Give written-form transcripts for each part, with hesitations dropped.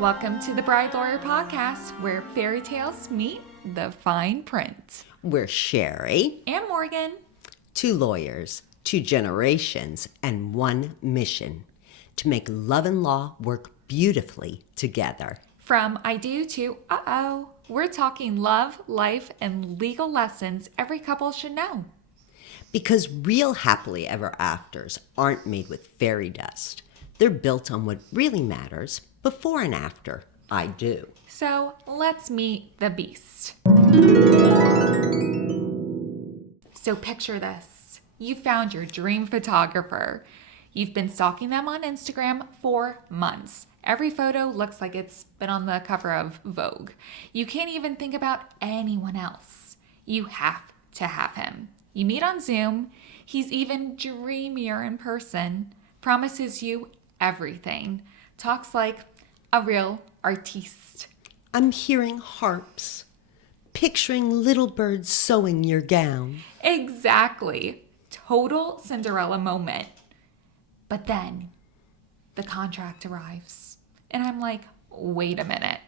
Welcome to the BrideLawyer Podcast, where fairy tales meet the fine print. We're Shari and Morgan. Two lawyers, two generations, and one mission: to make love and law work beautifully together. From I do to uh-oh, we're talking love, life, and legal lessons every couple should know. Because real happily ever afters aren't made with fairy dust. They're built on what really matters before and after I do. So let's meet the beast. So picture this. You found your dream photographer. You've been stalking them on Instagram for months. Every photo looks like it's been on the cover of Vogue. You can't even think about anyone else. You have to have him. You meet on Zoom. He's even dreamier in person. Promises you everything. Talks like a real artiste. I'm hearing harps, picturing little birds sewing your gown. Exactly. Total Cinderella moment. But then the contract arrives. And I'm like, wait a minute.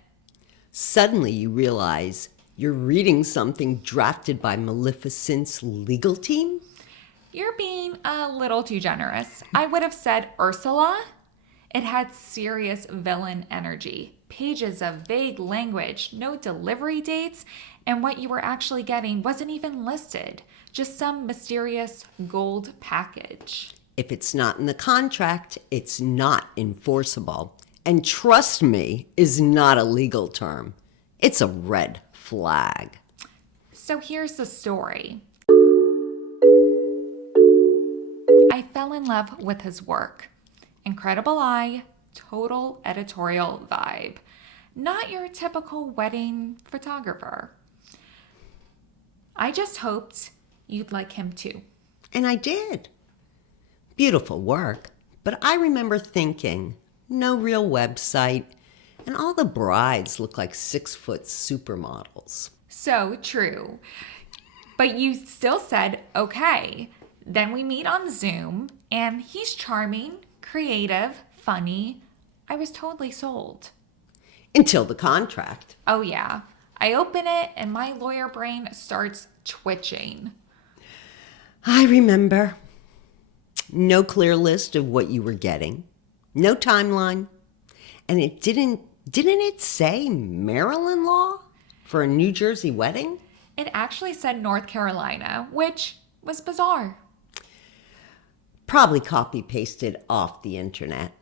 Suddenly you realize you're reading something drafted by Maleficent's legal team? You're being a little too generous. I would have said Ursula. It had serious villain energy, pages of vague language, no delivery dates, and what you were actually getting wasn't even listed, just some mysterious gold package. If it's not in the contract, it's not enforceable. And trust me is not a legal term. It's a red flag. So here's the story. I fell in love with his work. Incredible eye, total editorial vibe. Not your typical wedding photographer. I just hoped you'd like him too. And I did. Beautiful work, but I remember thinking, no real website, and all the brides look like 6-foot supermodels. So true. But you still said, okay. Then we meet on Zoom, and he's charming, creative, funny. I was totally sold. Until the contract. Oh yeah. I open it and my lawyer brain starts twitching. I remember. No clear list of what you were getting. No timeline. And it didn't it say Maryland law for a New Jersey wedding? It actually said North Carolina, which was bizarre. Probably copy-pasted off the internet.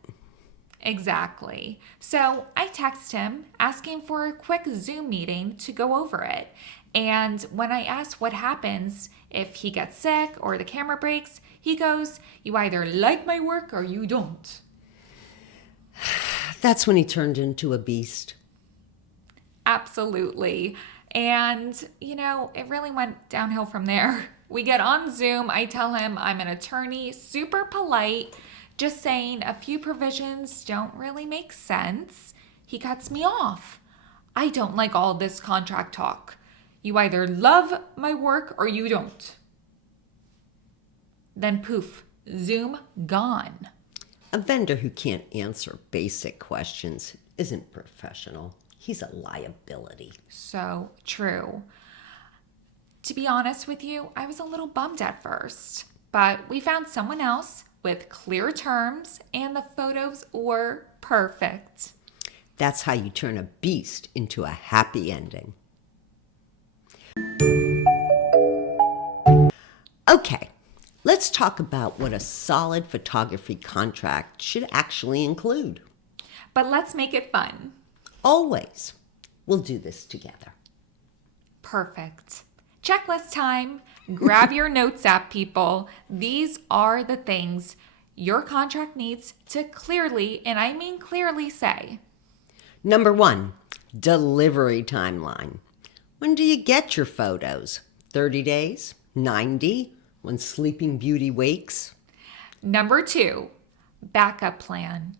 Exactly. So I text him asking for a quick Zoom meeting to go over it. And when I asked what happens if he gets sick or the camera breaks, he goes, you either like my work or you don't. That's when he turned into a beast. Absolutely. And, it really went downhill from there. We get on Zoom. I tell him I'm an attorney, super polite, just saying a few provisions don't really make sense. He cuts me off. I don't like all this contract talk. You either love my work or you don't. Then poof, Zoom gone. A vendor who can't answer basic questions isn't professional. He's a liability. So true. To be honest with you, I was a little bummed at first, but we found someone else with clear terms and the photos were perfect. That's how you turn a beast into a happy ending. Okay, let's talk about what a solid photography contract should actually include. But let's make it fun. Always. We'll do this together. Perfect. Checklist time. Grab your notes app, people. These are the things your contract needs to clearly, and I mean clearly, say. Number 1, delivery timeline. When do you get your photos? 30 days? 90? When Sleeping Beauty wakes? Number 2, backup plan.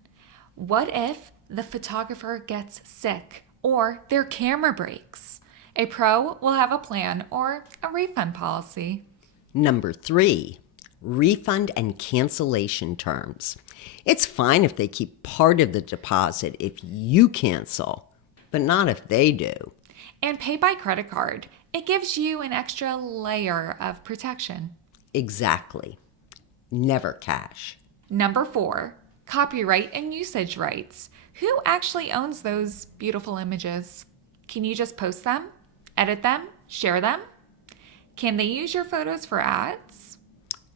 What if the photographer gets sick or their camera breaks? A pro will have a plan or a refund policy. Number 3, refund and cancellation terms. It's fine if they keep part of the deposit if you cancel, but not if they do. And pay by credit card. It gives you an extra layer of protection. Exactly. Never cash. Number 4, copyright and usage rights. Who actually owns those beautiful images? Can you just post them, edit them, share them? Can they use your photos for ads?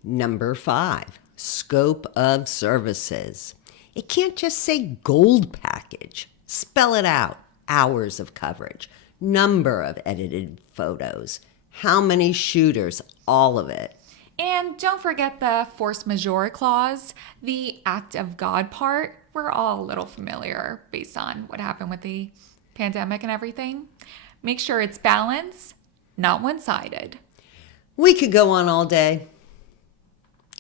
Number 5, scope of services. It can't just say gold package. Spell it out. Hours of coverage, number of edited photos, how many shooters, all of it. And don't forget the force majeure clause, the act of God part. We're all a little familiar based on what happened with the pandemic and everything. Make sure it's balanced, not one-sided. We could go on all day,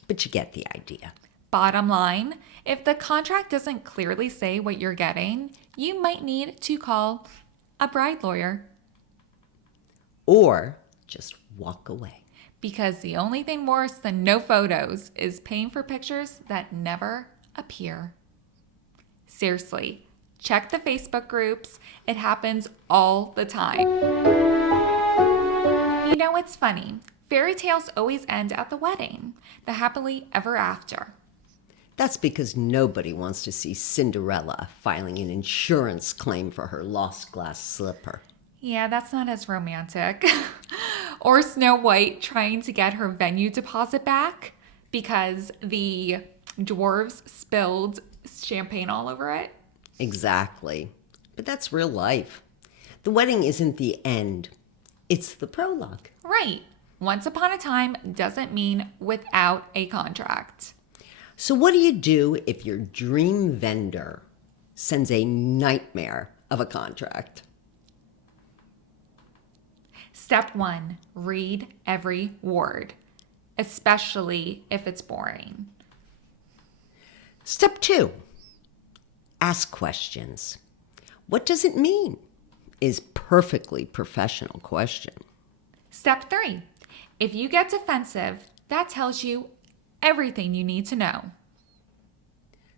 but you get the idea. Bottom line, if the contract doesn't clearly say what you're getting, you might need to call a bride lawyer. Or just walk away. Because the only thing worse than no photos is paying for pictures that never appear. Seriously, check the Facebook groups. It happens all the time. You know, it's funny. Fairy tales always end at the wedding, the happily ever after. That's because nobody wants to see Cinderella filing an insurance claim for her lost glass slipper. Yeah, that's not as romantic. Or Snow White trying to get her venue deposit back because the dwarves spilled champagne all over it. Exactly. But that's real life. The wedding isn't the end. It's the prologue. Right. Once upon a time doesn't mean without a contract. So what do you do if your dream vendor sends a nightmare of a contract? Step 1, read every word, especially if it's boring. Step 2, ask questions. What does it mean? Is perfectly professional question. Step 3, if you get defensive, that tells you everything you need to know.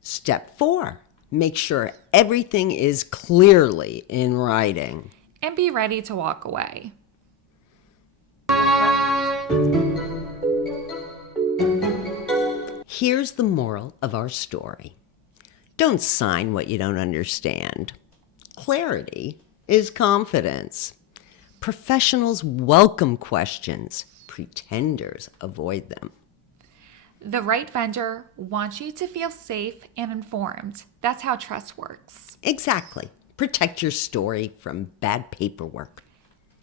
Step 4, make sure everything is clearly in writing. And be ready to walk away. Here's the moral of our story. Don't sign what you don't understand. Clarity is confidence. Professionals welcome questions. Pretenders avoid them. The right vendor wants you to feel safe and informed. That's how trust works. Exactly. Protect your story from bad paperwork.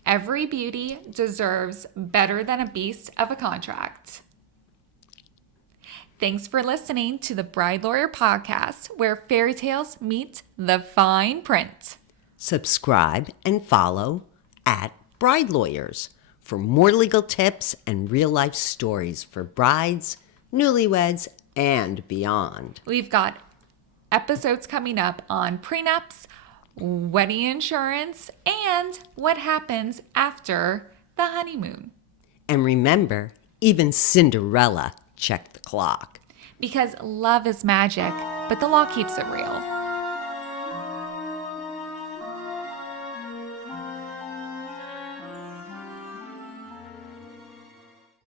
Every beauty deserves better than a beast of a contract. Thanks for listening to the BrideLawyer Podcast, where fairy tales meet the fine print. Subscribe and follow at Bride Lawyers for more legal tips and real-life stories for brides, newlyweds, and beyond. We've got episodes coming up on prenups, wedding insurance, and what happens after the honeymoon. And remember, even Cinderella checked the clock. Because love is magic, but the law keeps it real.